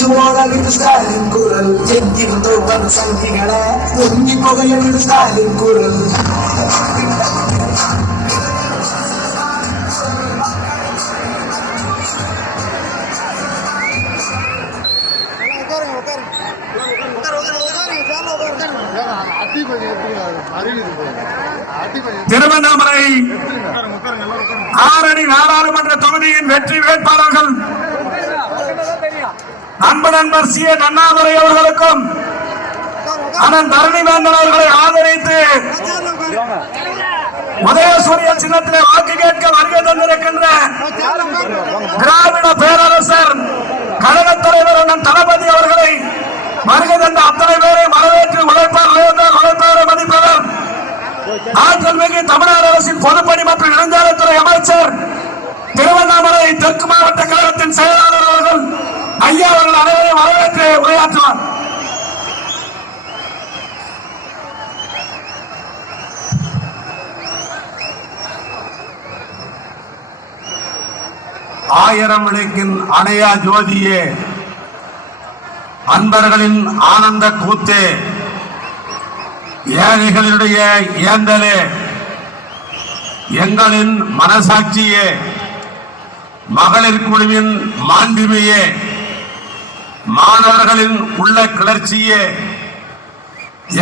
ஸ்டாலின் குரல் எங்கிருந்தோ வந்த சங்கிகளை பொங்கி புகையில் ஸ்டாலின் குரல். திருவண்ணாமலை ஆரணி நாடாளுமன்ற தொகுதியின் வெற்றி வேட்பாளர்கள் அன்பு நண்பர் சி என் அண்ணாதுரை அவர்களுக்கும் அண்ணன் தரணிவேந்தன் அவர்களை ஆதரித்து உதயசூரிய சின்னத்திலே வாக்கு கேட்க வருகை தந்திருக்கின்ற திராவிட பேரரசர் கழகத் தலைவர் அண்ணன் தளபதி அவர்களை வருகை தந்த அத்தனை பேரை வரவேற்று உழைப்பாளரை மதிப்பவர் ஆற்றல் மிகு தமிழ்நாடு அரசின் பொதுப்பணி மற்றும் இளைஞர்துறை அமைச்சர் திருவண்ணாமலை தெற்கு மாவட்ட கழகத்தின் செயலாளர் அவர்கள் ஐயா அவர்கள் அனைவரையும் வரவேற்று உரையாற்றுவார். ஆயிரம் விளக்கின் அணையா ஜோதியே, அன்பர்களின் ஆனந்த கூத்தே, ஏழைகளுடைய ஏந்தலே, எங்களின் மனசாட்சியே, மகளிர் குழுவின் மாண்புமையே, மாணவர்களின் உள்ள கிளர்ச்சியே,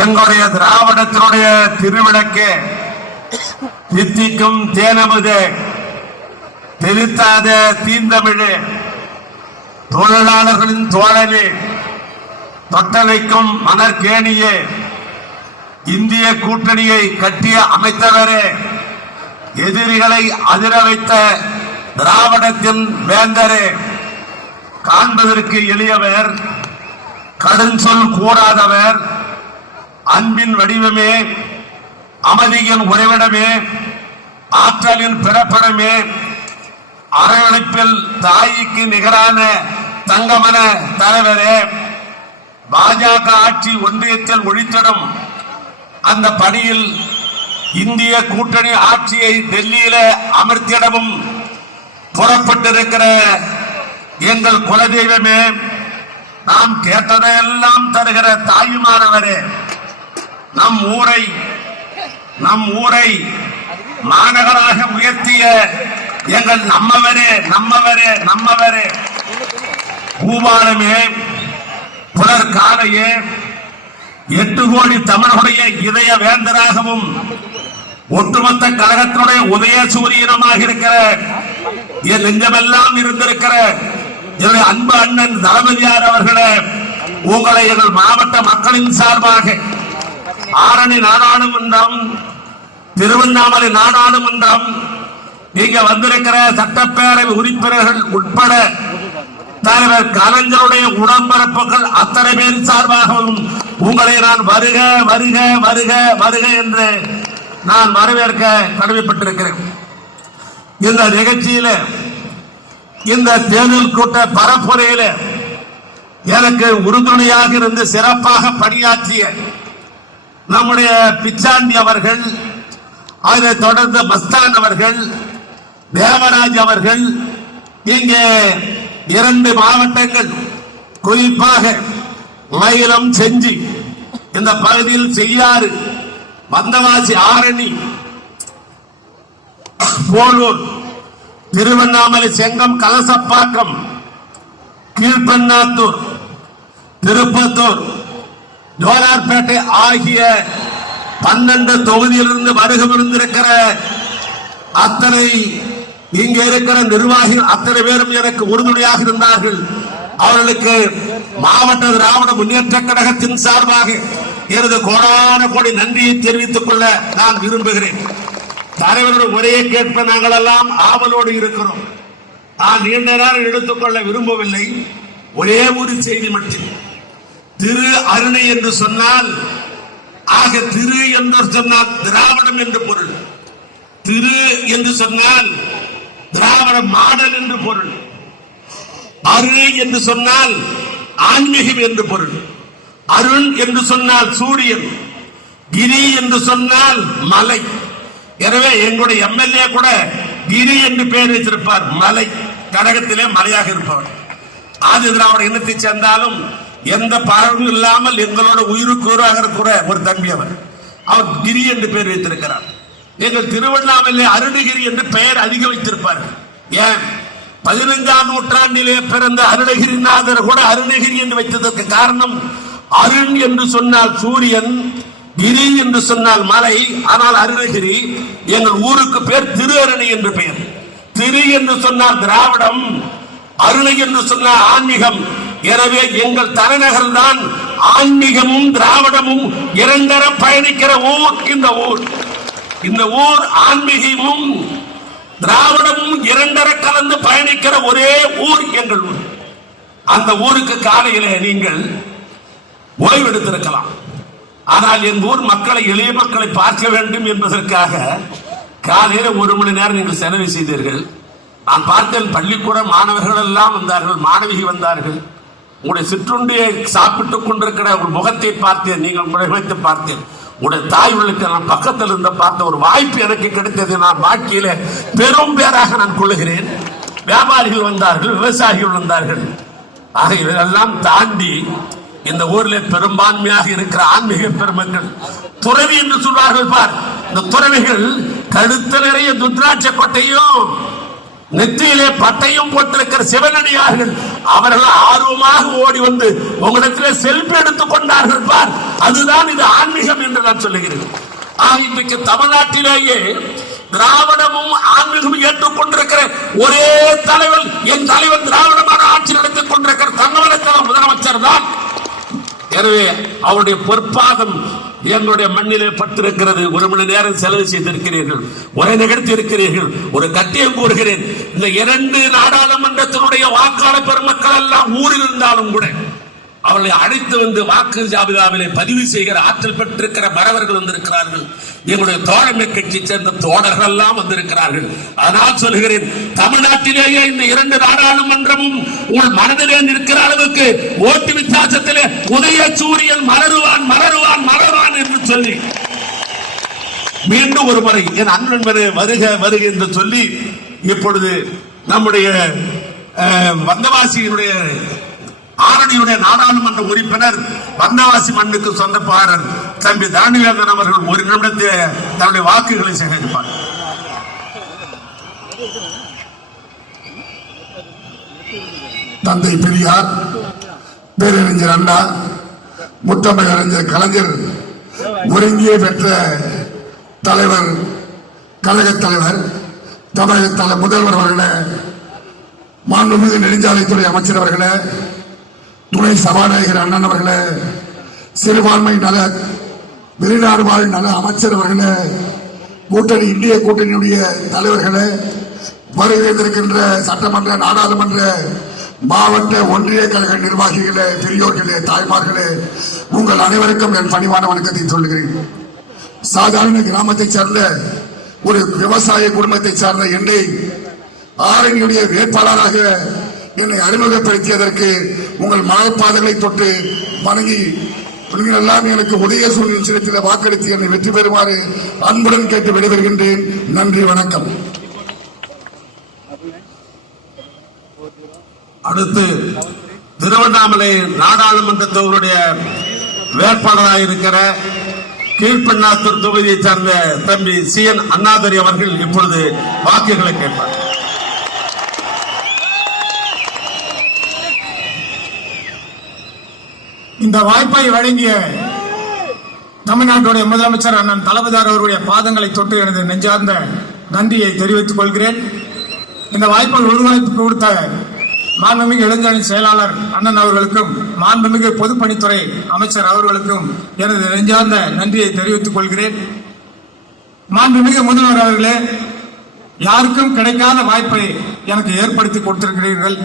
எங்களுடைய திராவிடத்தினுடைய திருவிளக்கே, தித்திக்கும் தேனமுதே, தெளித்தாத தீந்தமிழே, தொழிலாளர்களின் தோழனே, தொட்டவைக்கும் மணற்கேணியே, இந்திய கூட்டணியை கட்டிய அமைத்தவரே, எதிரிகளை அதிர வைத்த திராவிடத்தின் வேந்தரே, காண்பதற்கு எளியவர், கடும் சொல் கூறாதவர், அன்பின் வடிவமே, அமைதியின் உறைவிடமே, ஆற்றலின் பிறப்பிடமே, அரவணைப்பில் தாய்க்கு நிகரான தங்கமன தலைவரே, பாஜக ஆட்சி ஒன்றியத்தில் ஒழித்திடும் அந்த பணியில் இந்திய கூட்டணி ஆட்சியை டெல்லியில அமர்த்திடவும் புறப்பட்டிருக்கிற எங்கள் குலதெய்வமே, நாம் கேட்டதையெல்லாம் தருகிற தாயுமானவரே, நம் ஊரை மாநகராக உயர்த்திய எங்கள் நம்மவரே பூபாலமே, புலர்காலையே, 8 கோடி தமிழர்களுடைய இதய வேந்தராகவும் ஒட்டுமொத்த கழகத்தினுடைய உதய சூரியனமாக இருக்கிற என் நெஞ்சமெல்லாம் இருந்திருக்கிற என்னுடைய அன்பு அண்ணன் தளபதியார் அவர்களே, உங்களை எங்கள் மாவட்ட மக்களின் சார்பாக ஆரணி நாடாளுமன்றம், திருவண்ணாமலை நாடாளுமன்றம், இங்க வந்திருக்கிற சட்டப்பேரவை உறுப்பினர்கள் உட்பட தலைவர் கலைஞருடைய உடம்பரப்புகள் அத்தனை பேர் சார்பாகவும் உங்களை நான் வருக வருக வருக வருக என்று நான் வரவேற்க கடமைப்பட்டிருக்கிறேன். இந்த நிகழ்ச்சியில, இந்த தேர்தல் கூட்ட பரப்புரையில எனக்கு உறுதுணையாக இருந்து சிறப்பாக பணியாற்றிய நம்முடைய பிச்சாண்டி அவர்கள், அதை தொடர்ந்து மஸ்தான் அவர்கள், தேவராஜ் அவர்கள், இங்கே 2 மாவட்டங்கள் குறிப்பாக மயிலம், செஞ்சி, இந்த பகுதியில் செய்யாறு, வந்தவாசி, ஆரணி, போலூர், திருவண்ணாமலை, செங்கம், கலசப்பாக்கம், கீழ்பெண்ணாத்தூர், திருப்பத்தூர், ஜோலார்பேட்டை ஆகிய 12 தொகுதியிலிருந்து வருகிற அத்தனை இங்கே இருக்கிற நிர்வாகிகள் அத்தனை பேரும் எனக்கு உறுதுணையாக இருந்தார்கள். அவர்களுக்கு மாவட்ட திராவிட முன்னேற்ற கழகத்தின் சார்பாக எனது கோடான கோடி நன்றியை தெரிவித்துக் கொள்ள நான் விரும்புகிறேன். தலைவர்கள் உரையை கேட்ப நாங்கள் எல்லாம் ஆவலோடு இருக்கிறோம். நான் நீண்ட நேரம் எடுத்துக்கொள்ள விரும்பவில்லை. ஒரே ஒரு செய்தி மட்டும். திரு அருணை என்று சொன்னால், ஆக திரு என்று சொன்னால் திராவிடம் என்று பொருள். திரு என்று சொன்னால் திராவிட மாடல் என்று பொருள். அரு என்று சொன்னால் ஆன்மீகம் என்று பொருள். அருண் என்று சொன்னால் சூரியன். கிரி என்று சொன்னால் மலை. எனவே எங்களுடைய எம்எல்ஏ கூட கிரி என்று பெயர் வைத்திருப்பார். மலை, கடகத்திலே மலையாக இருப்பவர். ஆதி திராவிட இனத்தை சேர்ந்தாலும் எந்த பழகும் இல்லாமல் எங்களோட உயிருக்கு உருவாகிற ஒரு தம்பி அவர் கிரி என்று பெயர் வைத்திருக்கிறார். எங்கள் திருவண்ணாமலை அருணகிரி என்று பெயர் அதிக வைத்திருப்பார்கள். ஏன் 15ஆம் நூற்றாண்டிலே பிறந்த அருணகிரிநாதர் கூட அருணகிரி என்று வைத்ததற்கு காரணம், அருண் என்று சொன்னால் சூரியன், கிரி என்று சொன்னால் மலை, ஆனால் அருணகிரி. எங்கள் ஊருக்கு பேர் திரு அருணி என்று பெயர். திரு என்று சொன்னால் திராவிடம், அருணை என்று சொன்னால் ஆன்மீகம். எனவே எங்கள் தலைநகர் தான் ஆன்மீகமும் திராவிடமும் இரண்டர பயணிக்கிற ஊர் இந்த ஊர். இந்த ஊர் ஆன்மீகமும் திராவிடமும் இரண்டர கலந்து பயணிக்கிற ஒரே ஊர் எங்கள் ஊர். அந்த ஊருக்கு காலையிலே நீங்கள் ஓய்வெடுத்திருக்கலாம். ஆனால் என் ஊர் மக்களை, எளிய மக்களை பார்க்க வேண்டும் என்பதற்காக காலையில 1 மணி நேரம் நீங்கள் செலவு செய்தீர்கள். நான் பார்த்தேன், பள்ளிக்கூட மாணவர்கள் எல்லாம் வந்தார்கள், மாணவிகள் வந்தார்கள். உங்களுடைய சிற்றுண்டியை சாப்பிட்டுக் கொண்டிருக்கிற ஒரு முகத்தை பார்த்தேன், நீங்கள் முகத்தை பார்த்தேன். உடைய தாய் உள்ளுக்கு நான் பக்கத்தில் இருந்த பார்த்த ஒரு வாய்ப்பு எனக்கு கிடைத்தது. நான் வாழ்க்கையில பெரும் பேராக நான் கொள்ளுகிறேன். வியாபாரிகள் வந்தார்கள், விவசாயிகள் வந்தார்கள். ஆக இதெல்லாம் தாண்டி இந்த ஊரில் பெரும்பான்மையாக இருக்கிற ஆன்மீக பெருமக்கள், துறவி என்று சொல்வார்கள் பார், இந்த துறவிகள் கழுத்து நிறைய துத்ராட்ச கொட்டையும் நெற்றியிலே பட்டையும் போட்டிருக்கிற சிவனடியார்கள், அவர்கள் ஆர்வமாக ஓடி வந்து உங்களிடத்திலே செல்ஃபி எடுத்துக் கொண்டார்கள் பார். அதுதான் இது ஆன்மீகம் என்று நான் சொல்லுகிறேன். இன்றைக்கு தமிழ்நாட்டிலேயே திராவிடமும் ஆன்மீகமும் ஏற்றுக்கொண்டிருக்கிற ஒரே தலைவர், என் தலைவர் திராவிடமான ஆட்சி நடத்திக் கொண்டிருக்கிற தங்கமலத்தனம் முதலமைச்சர் தான். எனவே அவருடைய பொற்பாதம் எங்களுடைய மண்ணிலே பட்டிருக்கிறது. 1 மணி நேரம் செலவு செய்திருக்கிறீர்கள், உரை நிகழ்த்தி இருக்கிறீர்கள். ஒரு கட்டியம் கூறுகிறேன், இந்த 2 நாடாளுமன்றத்தினுடைய வாக்காளர் பெருமக்கள் எல்லாம் ஊரில் இருந்தாலும் கூட அவர்களை அழைத்து வந்து வாக்கு ஜாபிதாவிலே பதிவு செய்கிற ஆற்றல் பெற்றிருக்கிற மறவர்கள் வந்திருக்கிறார்கள். எங்களுடைய தோழமை கட்சியை சேர்ந்த தோழர்கள் எல்லாம் வந்திருக்கிறார்கள். அதனால் சொல்கிறேன், தமிழ்நாட்டிலேயே இந்த 2 நாடாளுமன்றமும் உங்கள் மனதிலே நிற்கிற அளவுக்கு ஓட்டு வித்தியாசத்திலே உதய சூரியன் மலருவான் மலருவான் மலருவான் என்று சொல்லி மீண்டும் ஒரு முறை என் அண்ணன் வருக வருக என்று சொல்லி இப்பொழுது நம்முடைய வந்தவாசியினுடைய ஆரணியுடைய நாடாளுமன்ற உறுப்பினர், வந்தவாசி மண்ணுக்கு சொந்தக்காரர் தம்பி தானிவேந்தன் அவர்கள் 1 நிமிடத்தில் தன்னுடைய வாக்குகளை சேகரிப்பார். தந்தை பெரியார், பேரறிஞர் அண்ணா, முத்தமிழ் அறிஞர் கலைஞர் ஒருங்கிய பெற்ற தலைவர், கழக தலைவர், தமிழக முதல்வர் அவர்களே, மாண்புமிகு நெடுஞ்சாலைத்துறை அமைச்சர் அவர்களே, துணை சபாநாயகர் அண்ணன் அவர்களே, சிறுபான்மை நல வெளிநாடு வாழ் நல அமைச்சர் அவர்களே, கூட்டணி இந்திய கூட்டணியுடைய தலைவர்களே, வருகின்ற சட்டமன்ற நாடாளுமன்ற மாவட்ட ஒன்றிய கழக நிர்வாகிகளே, பெரியோர்களே, தாய்மார்களே, உங்கள் அனைவருக்கும் என் பணிவான வணக்கத்தை சொல்லுகிறேன். சாதாரண கிராமத்தை சார்ந்த ஒரு விவசாய குடும்பத்தை சார்ந்த என்னை ஆரணியுடைய வேட்பாளராக என்னை அறிமுகப்படுத்தியதற்கு உங்கள் மனப்பாதங்களை தொட்டு வணங்கி, நீங்கள் எல்லாம் எனக்கு உதய சூழ்நிலை சின்னத்தில் வாக்களித்து என்னை வெற்றி பெறுமாறு அன்புடன் கேட்டு விடைபெறுகின்றேன். நன்றி, வணக்கம். அடுத்து திருவண்ணாமலை நாடாளுமன்றத்தினுடைய வேட்பாளராக இருக்கிற கீழ்பெண்ணாத்தூர் தொகுதியை சார்ந்த தம்பி CN அண்ணாதுரை அவர்கள் இப்பொழுது வாக்குகளை கேட்பார். இந்த வாய்ப்பை வழங்கிய தமிழ்நாட்டுடைய முதலமைச்சர் அண்ணன் தளபதியார் அவருடைய பாதங்களை தொட்டு எனது நெஞ்சார்ந்த நன்றியை தெரிவித்துக் கொள்கிறேன். இந்த வாய்ப்பை ஒருங்கிணைப்பு கொடுத்த மாண்புமிகு இளைஞரணி செயலாளர் அண்ணன் அவர்களுக்கும், மாண்புமிகு பொதுப்பணித்துறை அமைச்சர் அவர்களுக்கும் எனது நெஞ்சார்ந்த நன்றியை தெரிவித்துக் கொள்கிறேன். மாண்புமிகு முதல்வர் அவர்களே, யாருக்கும் கிடைக்காத வாய்ப்பை எனக்கு ஏற்படுத்தி கொடுத்திருக்கிறீர்கள்.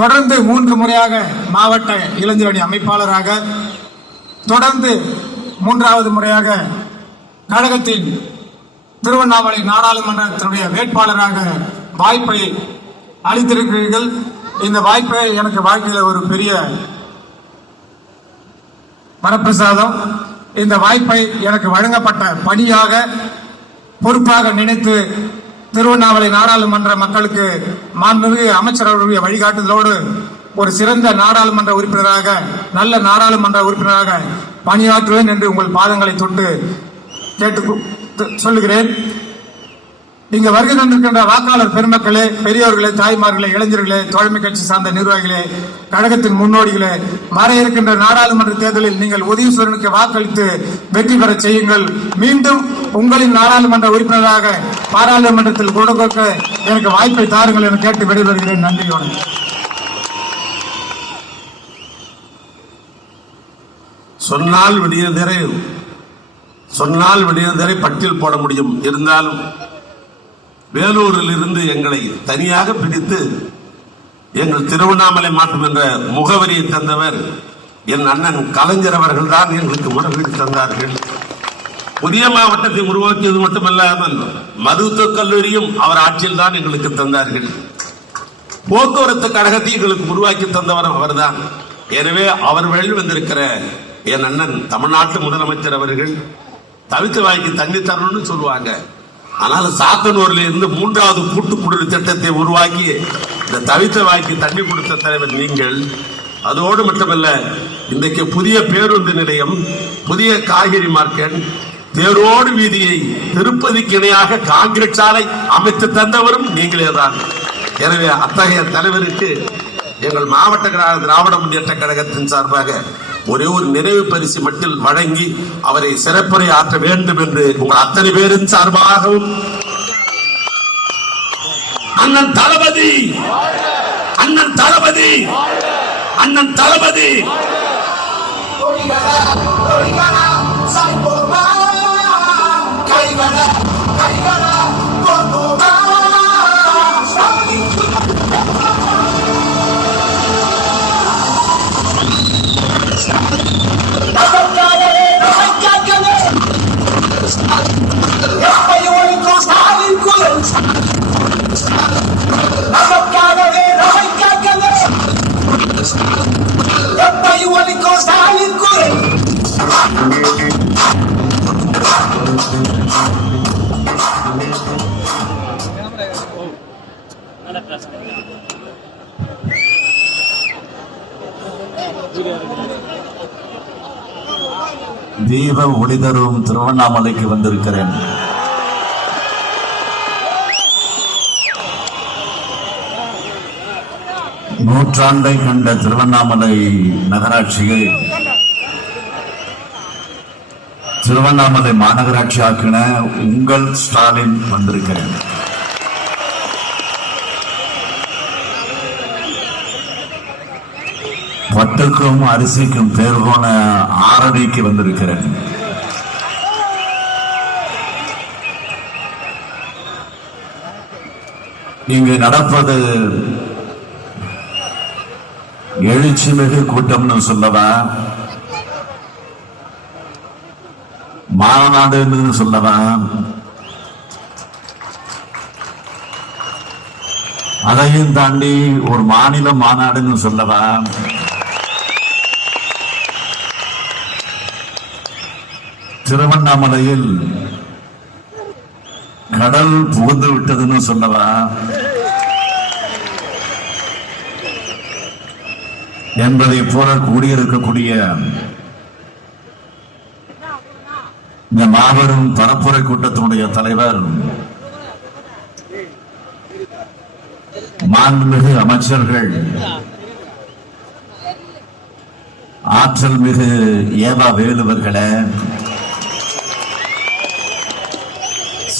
தொடர்ந்து 3 முறையாக மாவட்ட இளைஞரணி அமைப்பாளராக, தொடர்ந்து 3வது முறையாக கழகத்தின் திருவண்ணாமலை நாடாளுமன்றத்தினுடைய வேட்பாளராக வாய்ப்பை அளித்திருக்கிறீர்கள். இந்த வாய்ப்பை எனக்கு வாழ்க்கையில் ஒரு பெரிய வரப்பிரசாதம். இந்த வாய்ப்பை எனக்கு வழங்கப்பட்ட பணியாக, பொறுப்பாக நினைத்து திருவண்ணாமலை நாடாளுமன்ற மக்களுக்கு மாண்புமிகு அமைச்சர் அவர்களுடைய வழிகாட்டுதலோடு ஒரு சிறந்த நாடாளுமன்ற உறுப்பினராக, நல்ல நாடாளுமன்ற உறுப்பினராக பணியாற்றுவேன் என்று உங்கள் பாதங்களை தொட்டு கேட்டு சொல்லுகிறேன். இங்கு வருகை தந்திருக்கின்ற வாக்காளர் பெருமக்களே, பெரியோர்களே, தாய்மார்களே, இளைஞர்களே, தோழமை கட்சி சார்ந்த நிர்வாகிகளே, கழகத்தின் முன்னோடிகளே, வர இருக்கின்ற நாடாளுமன்ற தேர்தலில் நீங்கள் உதயசூரனுக்கு வாக்களித்து வெற்றி பெற செய்யுங்கள். மீண்டும் உங்களின் நாடாளுமன்ற உறுப்பினராக பாராளுமன்றத்தில் கொடுக்க எனக்கு வாய்ப்பை தாருங்கள் என கேட்டு விடைபெறுகிறேன். நன்றி, வணக்கம். சொன்னால் விடியதரை பட்டியல் போட முடியும். இருந்தாலும் வேலூரில் இருந்து எங்களை தனியாக பிடித்து எங்கள் திருவண்ணாமலை மாவட்டம் என்ற முகவரியை தந்தவர் என் அண்ணன் கலைஞர் அவர்கள் தான் எங்களுக்கு முகவரி தந்தார்கள். புதிய மாவட்டத்தை உருவாக்கியது மட்டுமல்லாமல் மருத்துவக் கல்லூரியும் அவர் ஆட்சியில் தான் எங்களுக்கு தந்தார்கள். போக்குவரத்து கழகத்தை எங்களுக்கு உருவாக்கி தந்தவர் அவர்தான். எனவே அவர் வழியில் வந்திருக்கிற என் அண்ணன் தமிழ்நாட்டு முதலமைச்சர் அவர்கள் தவித்த வாய்க்கு தண்ணி தரணும்னு சொல்லுவாங்க. ஆனால் சாத்தனூர்ல இருந்து 3வது கூட்டுக்குடிநீர் திட்டத்தை உருவாக்கி இந்த தவித்த வாய்க்கு தண்ணி கொடுத்த தலைவர் நீங்கள். அதோடு மட்டுமல்ல, இன்றைக்கு புதிய பேருந்து நிலையம், புதிய காய்கறி மார்க்கெட், தேரோடு வீதியை திருப்பதிக்கு இணையாக காங்கிரீட் சாலை அமைத்து தந்தவரும் நீங்களே தான். எனவே அத்தகைய தலைவருக்கு எங்கள் மாவட்ட திராவிட முன்னேற்ற கழகத்தின் சார்பாக ஒரே ஒரு நிறைவு பரிசு மட்டும் வழங்கி அவரை சிறப்புரை ஆற்ற வேண்டும் என்று உங்கள் அத்தனை பேரின் சார்பாகவும் அண்ணன் தளபதி அண்ணன் தளபதி அண்ணன் தளபதி தீப ஒளி தரும் திருவண்ணாமலைக்கு வந்திருக்கிறேன். நூற்றாண்டை கண்ட திருவண்ணாமலை நகராட்சியை திருவண்ணாமலை மாநகராட்சி ஆக்கின உங்கள் ஸ்டாலின் வந்திருக்கிறேன். பட்டுக்கும் அரிசிக்கும் பேர் போன ஆரணிக்கு வந்திருக்கிறேன். இங்கு நடப்பது எழுச்சி மிகு கூட்டம்னு சொல்லவா, மாநாடுன்னு சொல்லவா, அதையும் தாண்டி ஒரு மாநில மாநாடுன்னு சொல்லவா, திருவண்ணாமலையில் கடல் புகுந்து விட்டதுன்னு சொல்லவா, என்பதை போல கூடியிருக்கக்கூடிய இந்த மாபெரும் பரப்புரை கூட்டத்தினுடைய தலைவர் மாண்புமிகு அமைச்சர்கள் ஆற்றல் மிகு ஏவா வேலுவர்களே,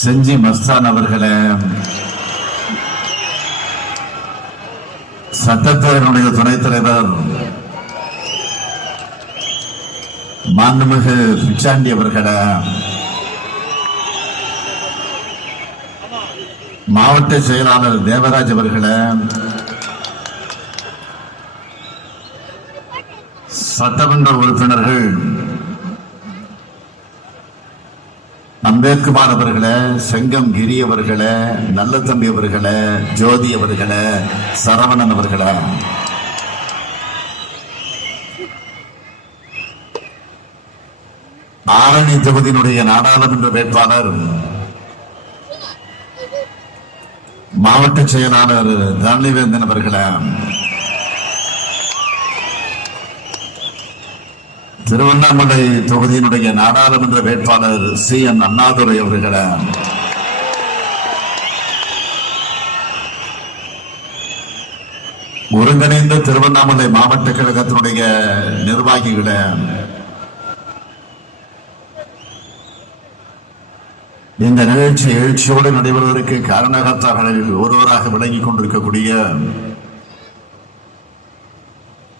செஞ்சி மஸ்தான் அவர்களே, சட்டப்பேரவையினுடைய துணைத் தலைவர் மாண்புமிகு பிச்சாண்டி அவர்களே, மாவட்ட செயலாளர் தேவராஜ் அவர்களே, சட்டமன்ற உறுப்பினர்கள் அம்பேத்குமார் அவர்களே, செங்கம் கிரி அவர்களே, நல்ல தம்பி அவர்களே, ஜோதி அவர்களே, சரவணன் அவர்களே, ஆரணி தொகுதியினுடைய நாடாளுமன்ற வேட்பாளர் மாவட்ட செயலாளர் தரணிவேந்தன் அவர்களே, திருவண்ணாமலை தொகுதியினுடைய நாடாளுமன்ற வேட்பாளர் CN அண்ணாதுரை அவர்களை ஒருங்கிணைந்த திருவண்ணாமலை மாவட்ட கழகத்தினுடைய நிர்வாகிகளை இந்த நிகழ்ச்சி எழுச்சியோடு நடைபெறுவதற்கு காரணகர்த்தாக்களில் ஒருவராக விளங்கிக் கொண்டிருக்கக்கூடிய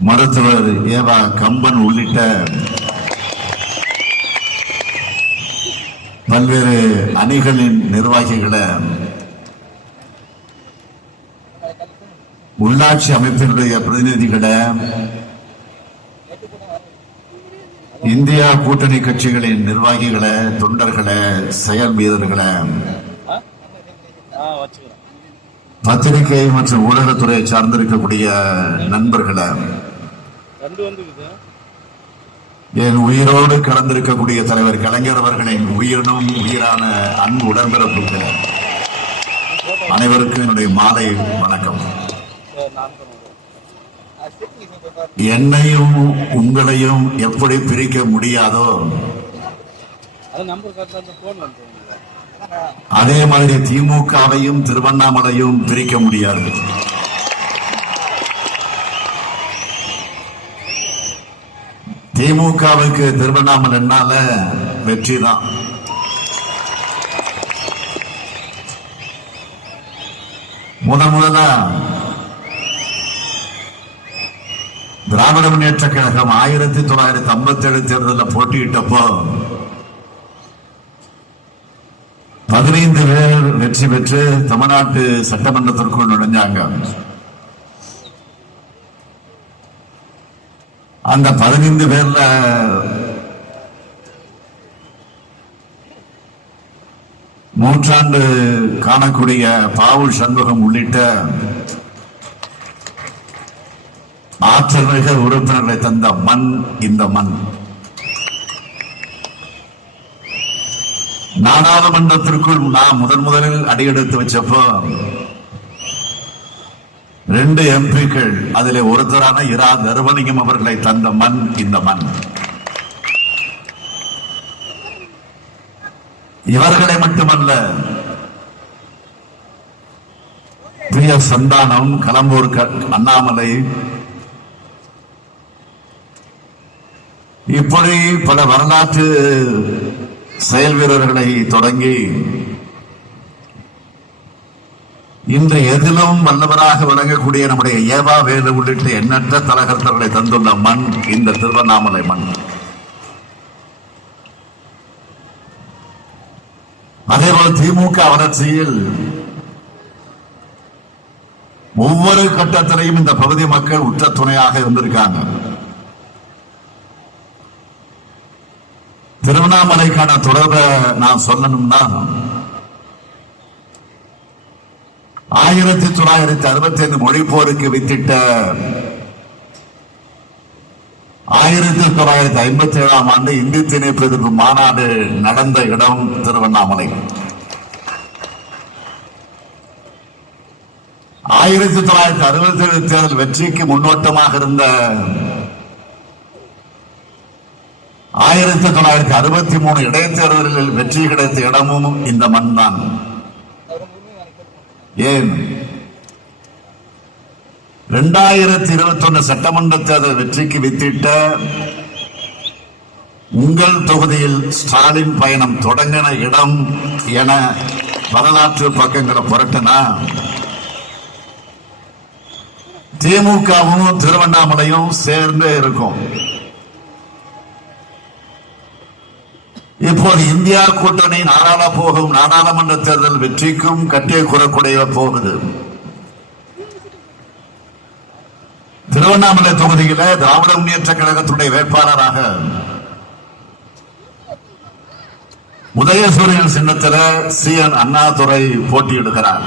மருத்துவர் ஏவா கம்பன் உள்ளிட்ட பல்வேறு அணிகளின் நிர்வாகிகளை, உள்ளாட்சி அமைப்பினுடைய பிரதிநிதிகளை, இந்தியா கூட்டணி கட்சிகளின் நிர்வாகிகளை, தொண்டர்களை, செயல் வீரர்களை, பத்திரிகை மற்றும் ஊடகத்துறையை சார்ந்திருக்கக்கூடிய நண்பர்களை, என் உயிரோடு கலந்திருக்கக்கூடிய தலைவர் கலைஞர் அவர்களின் உயிரினும் உயிரான அன்பு உடன்பிறப்புகள் அனைவருக்கும் என்னுடைய மாலை வணக்கம். என்னையும் உங்களையும் எப்படி பிரிக்க முடியாதோ அதே மாதிரி திமுகவையும் திருவண்ணாமலையும் பிரிக்க முடியாது. திமுகவுக்கு திருவண்ணாமலைனால வெற்றி தான். முதல்ல திராவிட முன்னேற்ற கழகம் 1957 தேர்தலில் போட்டியிட்டப்போ 15 பேர் வெற்றி பெற்று தமிழ்நாட்டு சட்டமன்றத்திற்குள் நுழைஞ்சாங்க. அந்த 15 பேர்ல நூற்றாண்டு காணக்கூடிய பாவுல் சண்முகம் உள்ளிட்ட ஆற்றல் மிக உறுப்பினர்களை தந்த மண் இந்த மண். நாடாளுமன்றத்திற்குள் நான் முதலில் அடியெடுத்து வச்சப்போ 2 எம்பிக்கள், அதிலே ஒருத்தரான இரா தர்மலிங்கம் அவர்களை தந்த மண் இந்த மண். இவர்களை மட்டுமல்ல, சந்தானம், கடம்பூர் அண்ணாமலை, இப்படி பல வரலாற்று செயல் வீரர்களை தொடங்கி இன்று எதிலும் வல்லவராக விளங்கக்கூடிய நம்முடைய ஏவா வேலு உள்ளிட்ட எண்ணற்ற தலகர்த்தர்களை தந்துள்ள மண் இந்த திருவண்ணாமலை மண். அதேபோல் திமுக வளர்ச்சியில் ஒவ்வொரு கட்டத்திலையும் இந்த பகுதி மக்கள் உற்ற துணையாக இருந்திருக்காங்க. திருவண்ணாமலைக்கான தொடர்பை நான் சொல்லணும்னா 1965 மொழிப்போருக்கு வித்திட்ட 1957 ஆண்டு இந்தி திணிப்பு எதிர்ப்பு மாநாடு நடந்த இடம் திருவண்ணாமலை. 1967 தேர்தல் வெற்றிக்கு முன்னோட்டமாக இருந்த 1963 இடைத்தேர்தலில் வெற்றி கிடைத்த இடமும் இந்த மண் தான். ஏன் 2021 சட்டமன்ற தேர்தல் வெற்றிக்கு வித்திட்ட உங்கள் தொகுதியில் ஸ்டாலின் பயணம் தொடங்கின இடம் என வரலாற்று பக்கங்களை புரட்டினா திமுகவும் திருவண்ணாமலையும் சேர்ந்தே இருக்கும். இப்போது இந்தியா கூட்டணி நாடாளுமன்ற தேர்தல் வெற்றிக்கும் கட்டிய குறக்குடைய போகுது. திருவண்ணாமலை தொகுதியில திராவிட முன்னேற்ற கழகத்துடைய வேட்பாளராக உதயசூரியன் சின்னத்தில் CN அண்ணாதுரை போட்டியிடுகிறார்.